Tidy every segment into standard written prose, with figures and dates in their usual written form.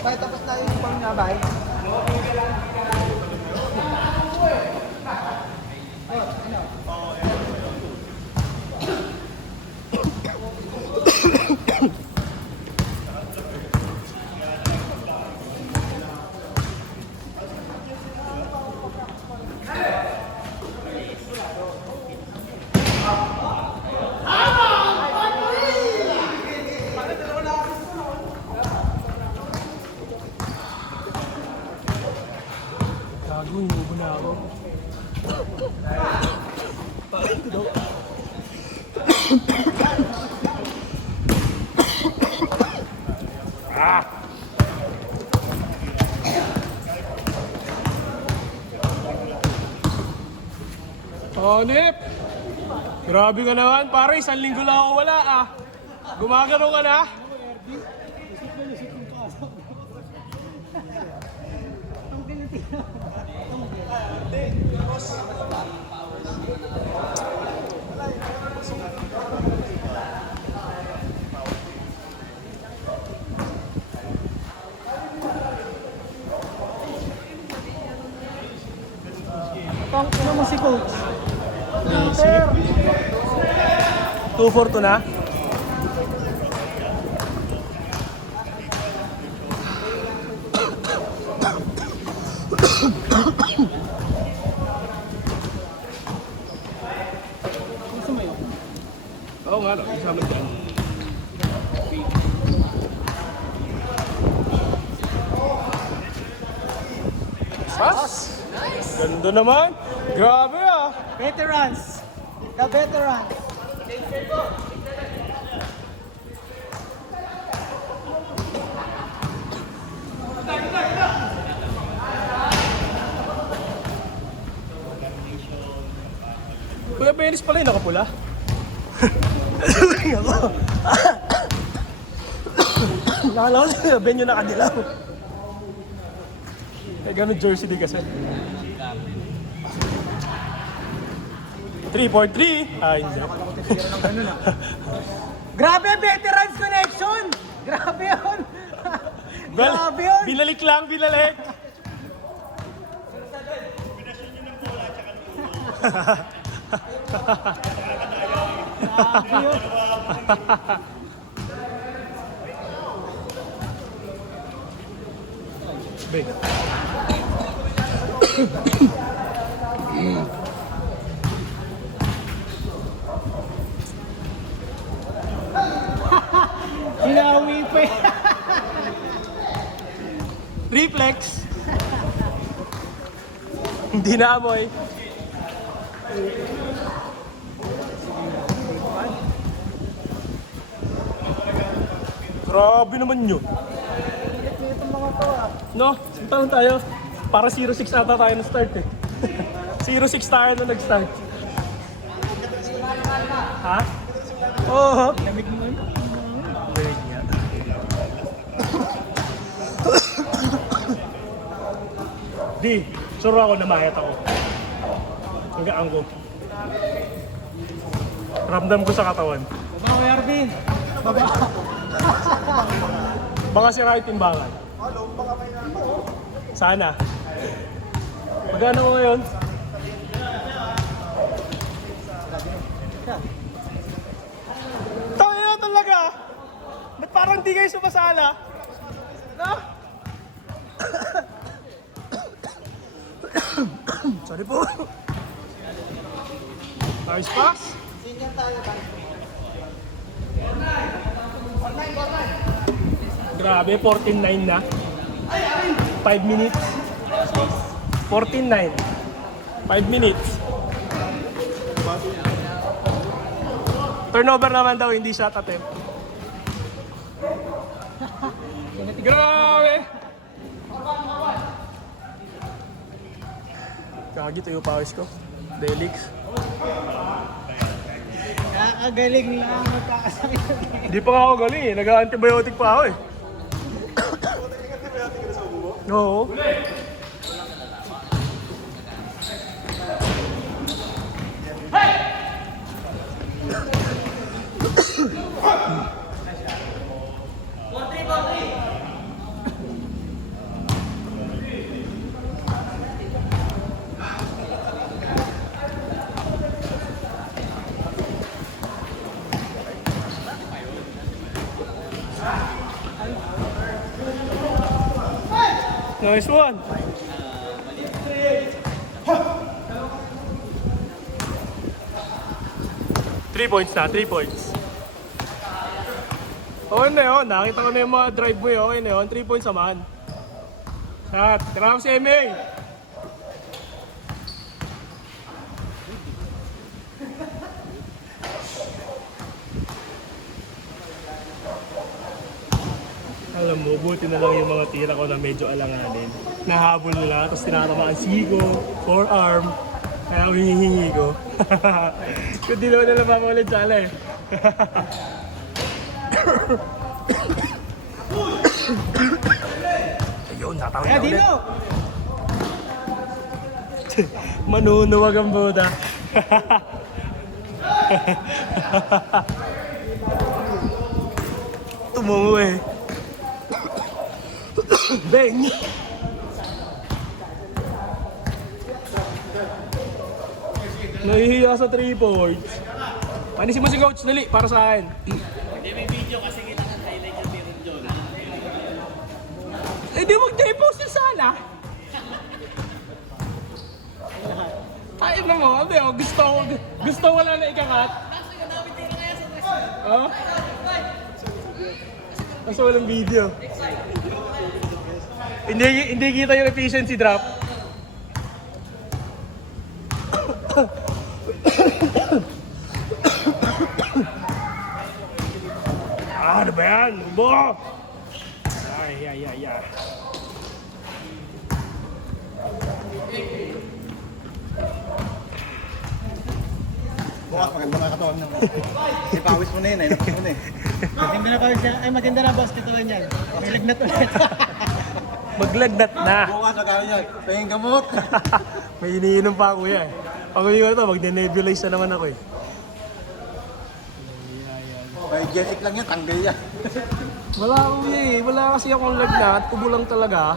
Kahit tapos na yung pang nga, bay. Gago, inubo na ako. Bakit ito daw? Nip! Grabe ka naman, pare. Isang linggo lang ako wala ah. Gumagano ka na? Ano mo si coach? 2-4 na? Oo nga lang, isama dyan. Sas! Ganda naman! Grabe ah! Veterans. The veterans. Kuya Benis pala yung nakapula. Ako. Nakala ko sa Ben yung nakadilaw. Eh, ganun jersey din kasi. 3-4-3. Ah, hindi. Grabe, veterans connection! Grabe yun! Grabe yun! Binalik lang, binalik. Grabe yun! Ben. Sinawi pa eh. Reflex. Hindi na amoy. Grabe naman yun. Itong mga to ah. No, sinta lang tayo. Para 0-6 ata tayo na start eh. 0-6 tayo na nag-start. Ha? Oo. Lamig mo yun. Lamig niya. Di, sure ako na mayat ako. Hanggaan ko. Ramdam ko sa katawan. Babaw, Ervin! Babaw! Baka sira yung timbangan. Sana. Magkano ko ngayon? Tayo na talaga! Ba't parang di kayo sumasala? No? Sorry po. Nice pass. Grabe, 14-9 na. 5 minutes. 14-9. 5 minutes. Turnover naman daw, hindi shot attempt. Grabe! Kagi, tuyo pawis ko. Delix. Nakakagaling lang magkakasakit. Hindi pa ako galing eh. Nag-antibiotic pa ako eh. Oo. Nice one. Three points na, 3 points. Okay na yun, nakita ko na yung mga drive mo yun. Okay na yun, 3 points naman. Shot, tira ko si MA. Alam mo, buti na lang yung mga tira ko na medyo alanganin. Nahabol nila, tapos tinatamaan sigo, forearm. Kaya humihingi ko. Kung di naman nila mapaulit sana eh. Ayun, natawid na ulit. Dino! Manunuwag ang Buddha. Tumungo eh. Bang! Nahihiya sa 3 points. Panisin mo si coach, dali, para sa akin. Hindi, may video kasi kita ng highlight yung meron dyan. Eh di wag tayo post yung sana. Ay na mo, abi, oh, gusto wala na ikakat. Oh? Kaso walang video. Hindi kita yung efficiency drop. Ano ba yan? Bo! Ay. Bukas maganda mga katawan naman. Ipawis mo na yun, ay napin mo na eh. Maganda na pawis yan. Ay, maganda na boss, tituan yan. May lagnat ulit. Maglagnat na. Bukas magkano yan. Pahing gamot. May iniinom pa ako yan. Pag uwi ko ito, magde-nebulize na naman ako eh. May Jessic lang yan, tanggal yan. Wala eh. Wala kasi akong lagnat. Ubo lang talaga.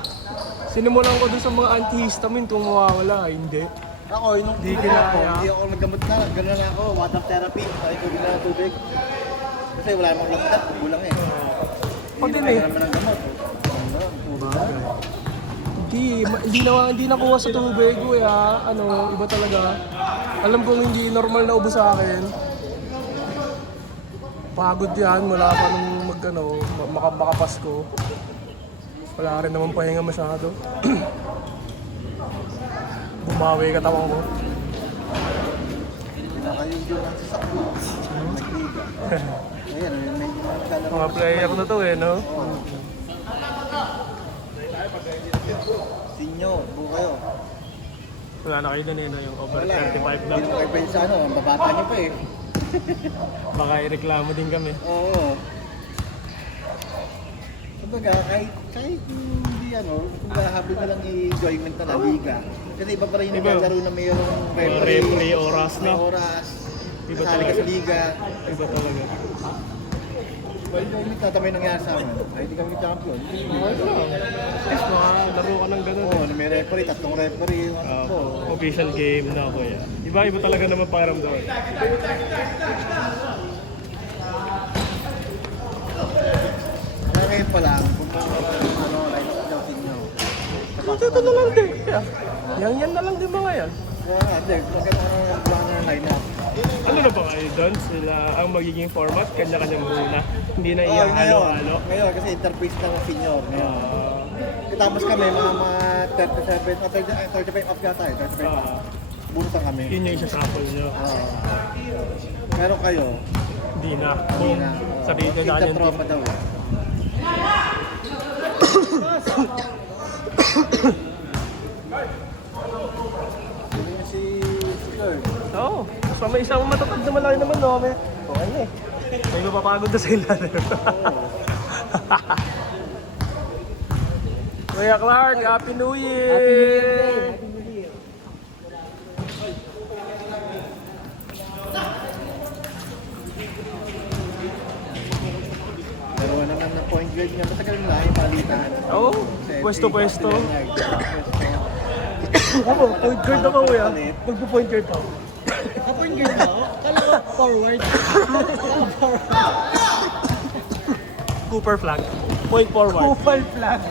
Sinimulan ko dun sa mga antihistamine kung mawawala. Hindi. Ako, nung Di kinaya ako, kinaya. hindi ako naggamot na. Gano'n na ako, water therapy. Ay, tubig na ng tubig. Kasi wala namang lagnat, kulang eh. Pag din Hindi eh. na naman ng gamot. Hindi nakuha sa tubig, kuya. Ano, iba talaga. Alam kong hindi normal na ubo sa akin. Pagod yan, wala pa nung makapasko. Wala rin naman pahinga masyado. Bumawi katawan ko. Baka yung joke ang sasakbo. Nagliga. Ayan, may magkalaro. Mga player na to eh, no? Sinyo, buo kayo. Wala na kayo ganito yung over Wala. 35 Hindi lang. naman kayo pwede sa ano, ang babata niyo pa eh. Baka ireklamo din kami. Oo. Kumbaga, kahit hindi ano, kumbaga habol na lang i-enjoyment na liga. Kasi iba pa rin yung Iba. naglalaro na mayroong Referee, oras na. may oras. Iba Kasali ka talaga. sa liga. Iba talaga. Well, hindi tatama yung nangyari sa amin. Ay, hindi kami champion. Yes, mga laro ka ng ganun. Oo, may referee, tatlong referee. Official game na ako yan. Iba talaga naman pakiramdaman. Kaya ngayon pa lang, kung ano, line up ng team nyo. Ito na lang din. Yan na lang din mga yan. Kaya nga, hindi, maganda ang line up. Ano na ba kayo doon? Sila ang magiging format, kanya-kanya muna. Hindi na Ngayon, ihalo-halo. ngayon, kasi interface ng senior. Ngayon. Tapos kami, mga 37, 35 off yata eh, 35 off. Burutan kami. Yun yung isa-sample nyo. Pero kayo, Hindi na. hindi na. Sabihin nyo na kanyang tropa daw eh. Hindi na si Kurt. Oo. So may isang matatag na malaki naman, no? Okay na eh. May mapapagod na sa ilalim. Kuya Clark, Happy New Year! Pero naman na point guard nga, matagal na yung palitan. Oo, pwesto-pwesto. Ako, point guard ako kuya. Magpo-point guard ako. Point guard na ako? Kala ko forward. Cooper flag. Point forward. Kupal flag.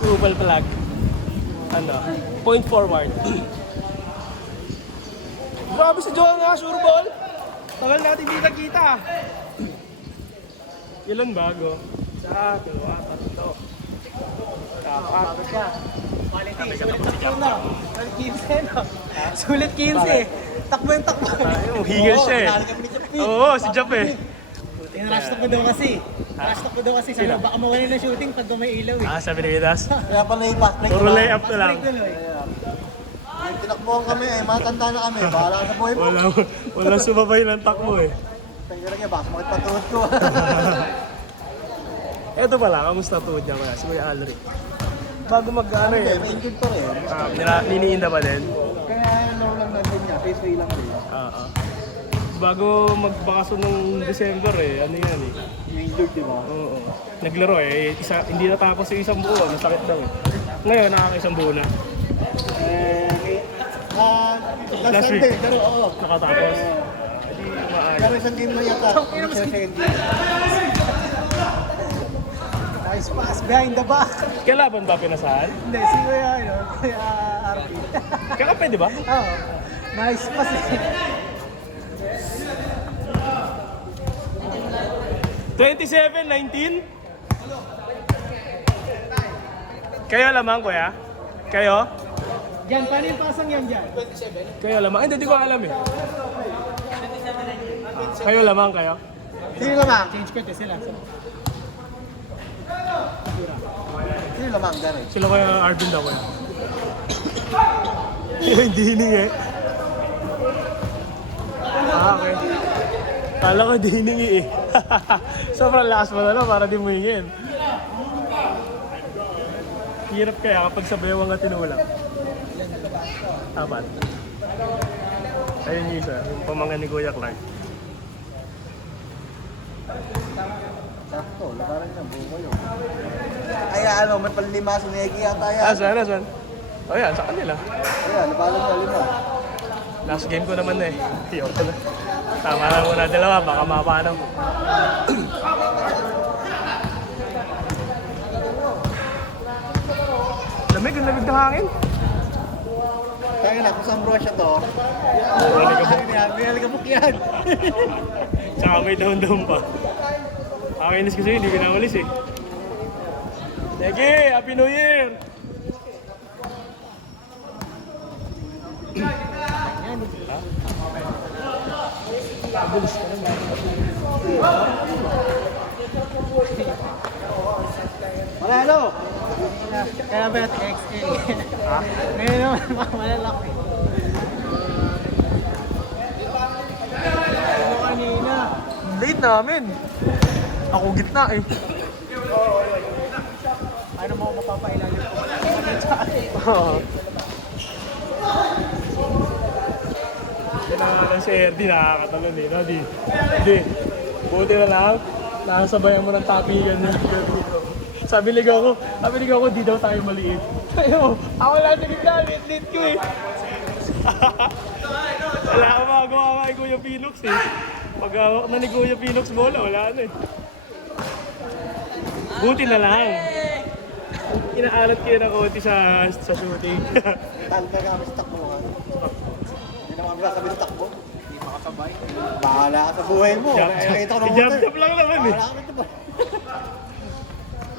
Cooper flag. ano, point forward. Grabe si Joel nga, sure ball. Tagal natin di nakita. Ilan bago? Isa, dalawa, tatlo. Apat. Quality, sulit takbo na. Sulit 15 no? Sulit 15. Takbo yung takbo. Ayun, higil siya eh. Oo, si Jap eh. Rush takbo daw kasi. Rush takbo daw kasi. Sabi Sino? baka mawala ng shooting pag may ilaw eh. Ah, sabi ni Vidas. Kaya pala yung pass break. Puro layup na lang. Break tuloy. Yung tinakbuhan kami, matanda na kami. Bahala ka sa buhay mo. Wala sumabay ng takbo eh. Tingnan lang yan, baka makit patuhod ko. Eto pala, kamusta tuhod niya kuya? Si Kuya Alric. Bago mag-ano eh. May injured pa rin. Niniinda pa din. Kaya ano lang natin niya, face way lang din. Oo. Bago magbakasyon ng December eh, ano yan eh. Yung injured, di ba? Oo. Naglaro eh, hindi natapos yung isang buo, nasakit daw eh. Ngayon, nakaka-isang buo na. Last week. Sunday, pero oo. Nakatapos. Hindi maayos. Pero isang game na yata. Hindi siya second game. Nice pass behind the back. Kailaban ba pinasahan? Hindi, si Kuya, Kuya RP. Kakape, di ba? Oo. Nice pass eh. 27-19? Kayo lamang, kuya? Kayo? Diyan, paano yung pasang yan dyan? Kayo lamang? Ay, hindi ko alam eh. Kayo lamang, kayo? Sino lamang? Change court eh sila. Sino lamang, Derek? Sila kuya Arvin daw, kuya. Hindi hiningi. Ah, okay. Kala ko di hiningi eh. Sobrang lakas mo na lang para di mo hingin. Hirap kaya kapag sabayaw ang tinulang. Apat. Ayun yung isa, yung pamangkin ni Kuya Clark. Sakto, lakaran niya, buko yun. Ay, ano, may palima si Neki yata yan. Ah, saan? Saan? O yan, sa kanila. Ayan, nabalong na lima. Last game ko naman na eh. Ayoko na. Tama lang muna dalawa, baka mapano. Lamig ng hangin. Kaya na, kung saan siya to, binalagabok yan. Tsaka may down-down pa. Akinis kasi hindi pinawalis eh. Sige, Happy New Year! Manalo! Kaya ba natin XL? Ngayon naman, malalaki. Ano kanina? Late namin. Ako gitna eh. Paano mo mapapailalim ko? Kailangan si Erdi, nakakatalon eh. No? Di. Buti na lang. Nakasabayan mo ng tapigan niya. Sabi ligaw ko, di daw tayo maliit. Ayun, ako lang sa gitna, lit ko eh. Wala akong magawa kay Kuya Pinox eh. Pag hawak na ni Kuya Pinox bola, wala na eh. Buti na lang. Inaalat kayo ng konti sa shooting. Tal na kami sa takbuhan. Hindi naman kami sasabi sa takbo. Hindi makasabay. Bahala ka sa buhay mo. Nakita ko na Jump lang naman eh. Bahala kami ito.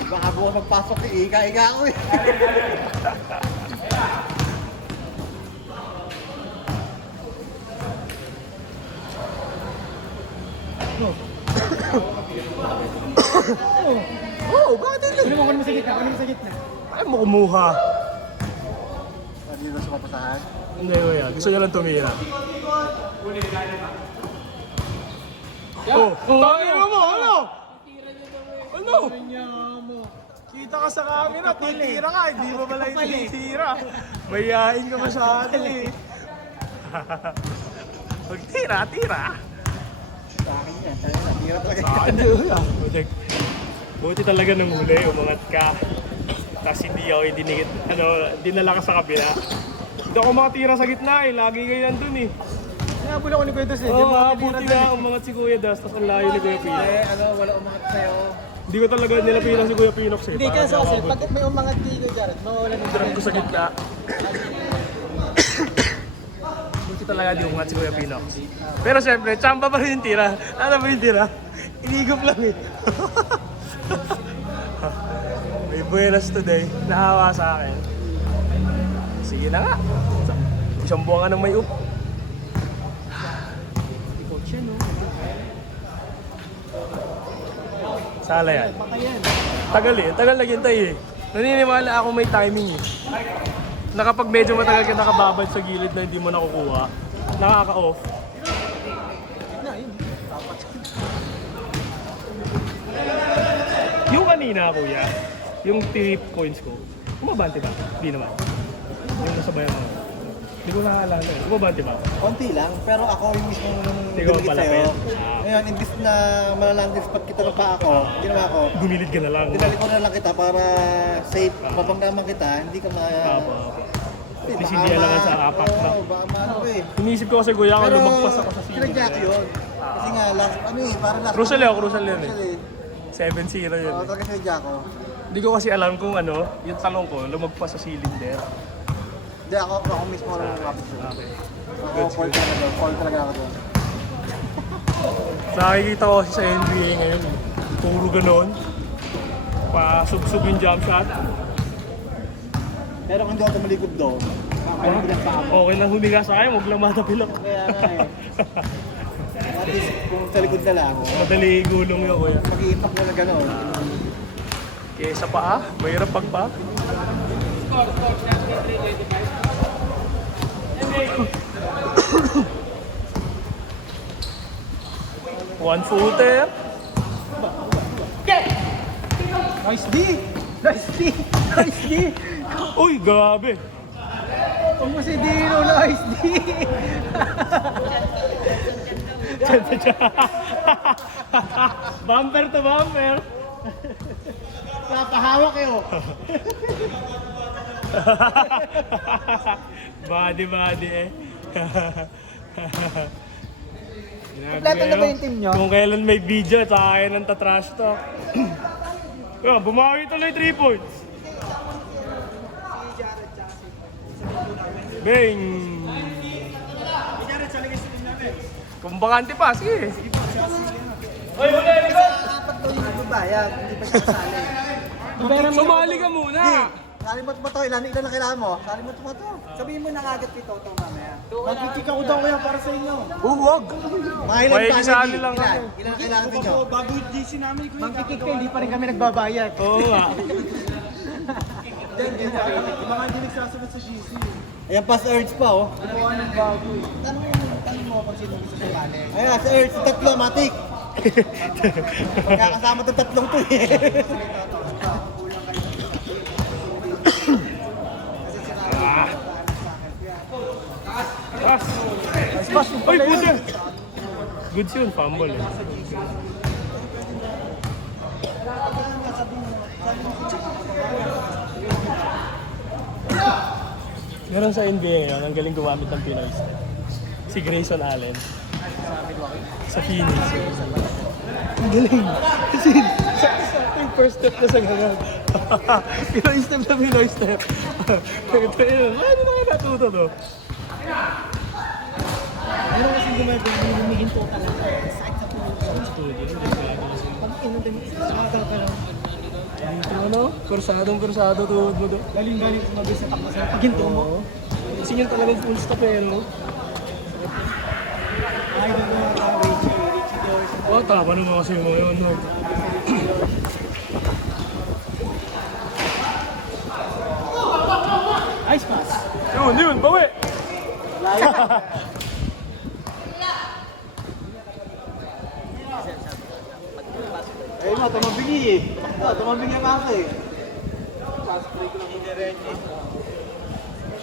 Baka bukas magpasok ni Ika ako eh. Oh, bakit hindi? Ano mo sa gitna? Ano mo sa gitna? Ay mo kumuha. Hindi na sumapasahan. Hindi ko yan. Gusto niya lang tumira. Oh, tayo mo! Ano? Ano? Kita ka sa camera, titira ka. Hindi mo pala yung titira. Mayayain ka masyado eh. Magtira, tira. Sa akin yan. Tayo na. Hirap talaga. Buti talaga nang huli, umangat ka. Tapos hindi ako dinigit, dinala ka sa kabila. Hindi ako makatira sa gitna eh, lagi kayo nandun eh. Nabula ko ni Kuya Dos eh. Oo, buti nga umangat si Kuya Das, tapos ang layo ni Kuya Pino. Wala umangat sa'yo. Hindi ko talaga nilapitan si Kuya Pinox eh. Hindi Parang kasi kasi nakakabot. pag may umangat kilo Jared, mawala ng Drop ko sa gitna. Buti talaga di umangat si Kuya Pinox. Pero syempre, tsamba pa rin yung tira. Ano ba yung tira? Inigop lang eh. May buenas today. Nahawa sa akin. Sige na nga. Isang buwan ka ng may up. coach yan, no? Sala yan. Pakayan. Tagal eh. Tagal naghintay eh. Naniniwala ako may timing eh. Na kapag medyo matagal ka nakababad sa gilid na hindi mo nakukuha, nakaka-off. Na, yun. Yung kanina, kuya, yung 3 points ko, umabante ba? Hindi naman. Yung nasabayan mo. Hindi ko nakaalala eh. Umabante ba? Konti lang, pero ako yung mismo Ikaw ang dumikit palapit. sa'yo. Ah. Ngayon, imbis na malalandis pag kita ng paa ko, ginawa ko, Gumilid ka na lang. dinali ko na lang kita para safe. Kapag naman kita, hindi ka ma... Apo. At least hindi alangan sa apak na. Oo, baka maano ko eh. Inisip ko kasi kuya ako, Pero, lumagpas ako sa silid. sinadya ko yun. Kasi nga, last, ano eh, parang last... Crucial eh, crucial yun eh. Crucial eh. 7-0 yun Oo, eh. talaga sinadya ko. Hindi ko kasi alam kung ano, yung talong ko, lumagpas sa cylinder. Hindi, ako mismo lang lumapit doon. Okay. Ako, fall talaga doon. Fall talaga ako doon. Nakikita ko kasi sa NBA ngayon, puro ganon. Pasubsub yung jump shot. Pero kung hindi ako tumalikod doon, kakainin ko lang pa ako. Okay lang humiga sa akin, huwag lang matapilok. Kaya nga eh. At least, kung sa likod na lang, Madali gulong yun kuya. mag-iimpact na lang gano'n. Kesa paa, mahirap pagpa. One footer. Nice D! Nice D! Nice D! Uy, grabe. Huwag mo si Dino, nice D! Bumper to bumper. Napahawak kayo. Body eh. Kompleto na ba yung team nyo? Kung kailan may video, sa akin ang tatrash talk. Yan, bumawi tuloy 3 points. Bang! Kung bakante pa, sige. Apat daw yung nagbabayad, hindi pa siya kasali. Sumali ka muna. Salimot mo to, ilan na kailangan mo? Salimot mo to. Sabihin mo na agad kay Toto mamaya. Magkikik ako daw kaya para sa inyo. Huwag. Mga ilan May pa, kisali lang ilan? ako. Ilan ang kailangan ninyo? Bago yung GC namin, magkikik ka, hindi pa rin kami nagbabayad. Oo nga. Mga hindi nagsasagot sa GC. Ayan pa, si Urge pa oh. Gumawa ng bago eh. Tanong mo kung sino gusto sa kane. Ayan, si Urge, tatlo, matik. Magkakasama itong tatlong to eh. Pass. Pass. Uy, puti. Goods yun, fumble eh. Meron sa NBA ngayon, ang galing gumamit ng Pinoy step. Si Grayson Allen. Sa Phoenix. Ang galing. Kasi yung first step na sa ganun. Pinoy step. Ito yun. Ano na kayo natuto to? Ano kasi gumagawin yung humihinto ka lang. Sakit sa tulog. Studio, Pag inundin, sakagal ka lang. dito ano? Kursadong tuhod mo doon. Galing mabilis na takbo sa paghinto mo. Kasi yun talagang full stop eh, no? Ay, doon mo Richie Doris. Oh, tama naman kasi mo yun, no? Ice pass. Yun, bawi! Ayun mo, tumabingi eh. Tumabingi ang asa eh.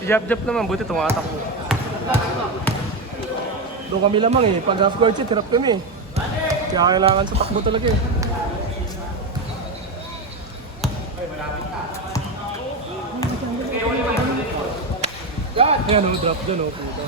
Si Jab naman, buti tumatakbo. Doon kami lamang eh. Pag half court hirap kami eh. Kaya kailangan sa takbo talaga eh. Ayan o, drop dyan o. Puta.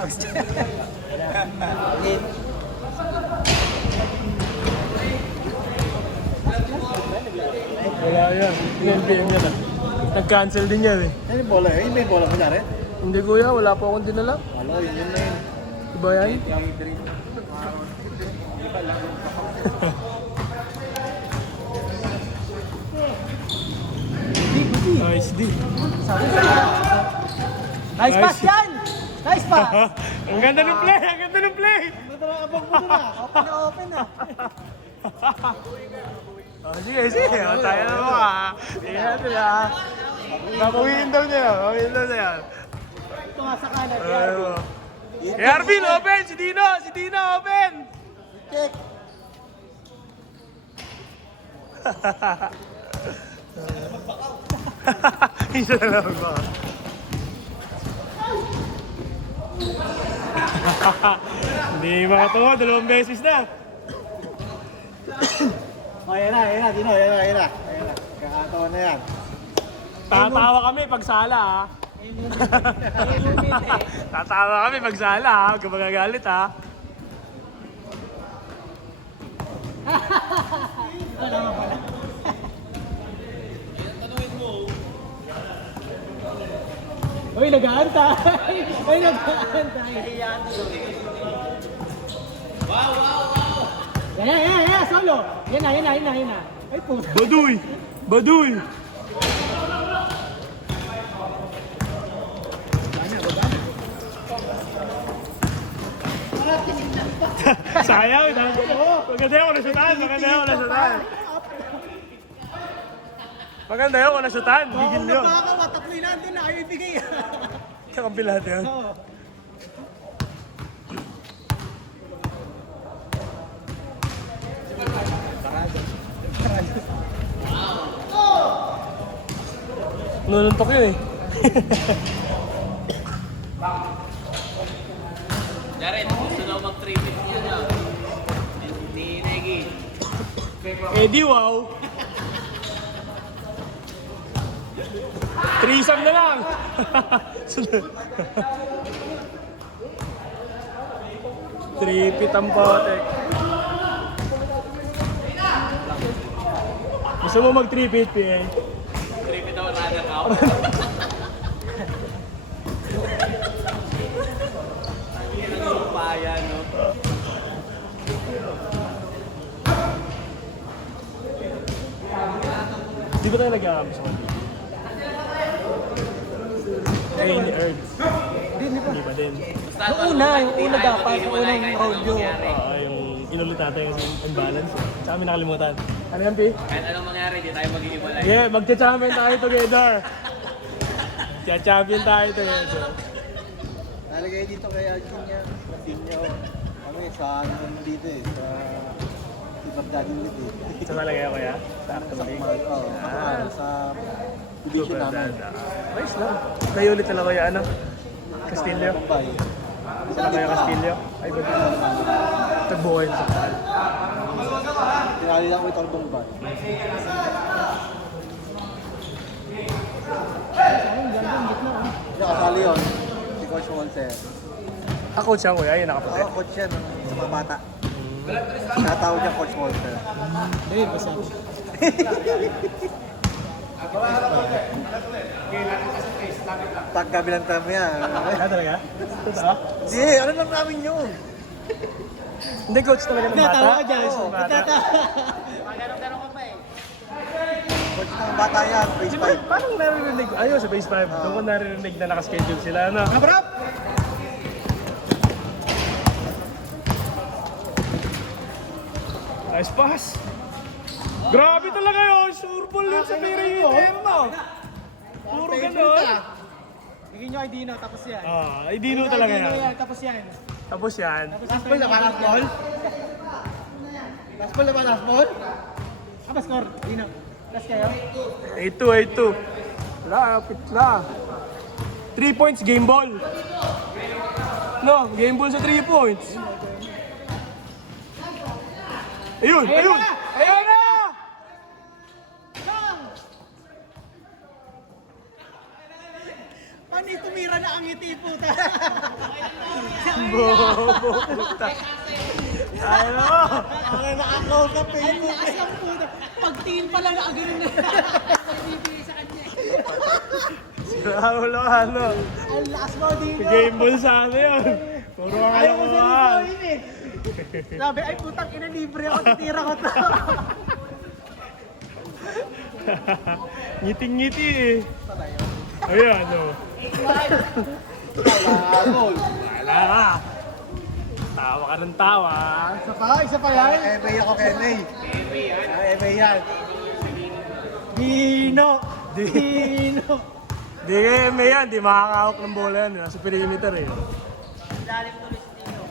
Tapos Wala yan. Yung NPM yan ah. Nag-cancel din yan eh. Yan yung bola eh. Yung may bola mo na rin. Hindi kuya, wala po akong dinala. Alo, yun na yun. Iba yan? Nice D. Nice pass yan! Nice pass! Ang ganda ng play! Ang ganda ng play! Abang mo na. Open na open na. Oh, sige, sige. Oh, tayo na mo ah. Tingnan natin ah. Papawiin daw niya. Papawiin daw niya. Ito nga sa kanan. Ayun. Kay Arvin, open! Si Dino! Si Dino, open! Check. Isa na lang ba? Hindi makatawa, 2 beses na. Oh, yan na, Dino, yan na. Kakatawa na yan. Tatawa kami pag sala ha. Tatawa kami pag sala ha. Huwag ka magagalit ha. Uy, nag-aantay! Uy, nag-aantay! Yan, solo! Yan na. Ay, puta. Baduy! Baduy! Sayang! Maganda yung nasutan! Maganda yung nasutan! Gigil yun! Nakakawa, tatlo yun nandun na kayo ibigay. Kakampilat yun. Oo. Nununtok yun eh. Jared, gusto daw mag-tripit niya na. Ni Negi. Eh di wow! Threesome na lang! Tripit ang potek. Gusto mo mag-tripit, PA? Tripit daw runner out. Paya, no? Di ba tayo nag-aambi sa kanila? Kaya ni Earth. Hindi pa din. Yung una dapat, yung unang round yun. Oo, yung inulit natin kasi yung imbalance. Sa amin nakalimutan. Ano yan, P? Kahit anong mangyari, di tayo mag-iiwalay. Yeah, magcha-champion tayo together. Magcha-champion tayo together. Nalagay dito kay Alvin niya. Rafinha. Kami sa ano naman dito eh. Sa Tibag Daddy ulit eh. Sa talagay ako ya? Sa Actomate. Oo, sa division Super namin. dad. Ayos lang. Kayo ulit na lang kaya ano? Castillo? Bombay. Isa na kayo Castillo? Ay, ba din? Tagbuhay sa kapal. Tinali lang ko itong Bombay. Nakasali yun. Si Coach Walter. Ako siya kuya, yun nakaputi. Oo, coach yan sa mga bata. Natawag niya Coach Walter. Hindi, basta. Pagkabilang term niya. Wala talaga? Totoo? Hindi, ano lang namin yun? Hindi coach talaga ng bata. Natawa ka dyan. Oo, bata. Coach ng bata yan, phase Di ba, 5. parang naririnig, ayun sa base 5, doon ko naririnig na nakaschedule sila, ano? Abrap! Nice pass! Grabe talaga yun! Surbol yun sa Pira Eterno! Puro gano'n. Bigyan nyo kay Dino, tapos yan. Ay Dino talaga Dino yan. yan, tapos yan. Tapos yan. Last ball na ba? Last ball? Last ball na ba? Last ball? Apa score? Dino. Last kayo? 8-2, 8-2. Lapit la. 3 points, game ball. No, game ball sa 3 points. Ayun, ayun! Ayun na! Paano tumira na nakangiti puta. Bobo, puta. Ano? Okay, naka-close up Ang Facebook. lakas ng puta. Pagtingin pa lang nakaganon na. Nagbibigay sa kanya. Sira ulo ka, ano? Ang lakas mo dito. Game ball sa ano yun. Puro ka Ayaw ko sa kayo lipoin eh. Sabi, ay putang ina, libre ako, titira ko to. Ngiting-ngiti eh. Ayun, ano? Goal. Wala ka. Tawa ka ng tawa. Isa pa yan. MA ako kay Ney. MA yan. Dino. Dino. Di kayo may yan, di makakahawak ng bola yan. Nasa perimeter eh. Lalim tuloy si Dino.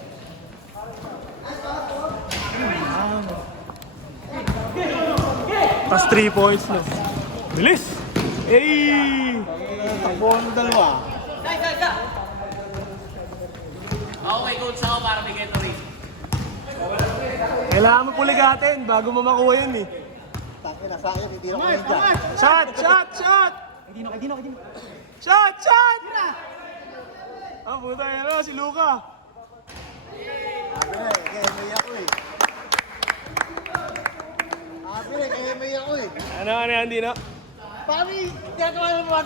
Tapos 3 points na. Bilis! Hey! Takbuhan mo dalawa. Okay, coach ako para bigay ito rin. Kailangan mo puligatin bago mo makuha yun eh. Tangina sa akin, hindi ako Mark, nandiyan. Mark. Shot! Shot! Shot! Dino. Shot! Shot! Ah, puta yan na, si Luka. Sabi na eh, kay MA ako eh. Sabi na, kay MA ako eh. Ano yan, Dino? Paano yung ginagawa ng mga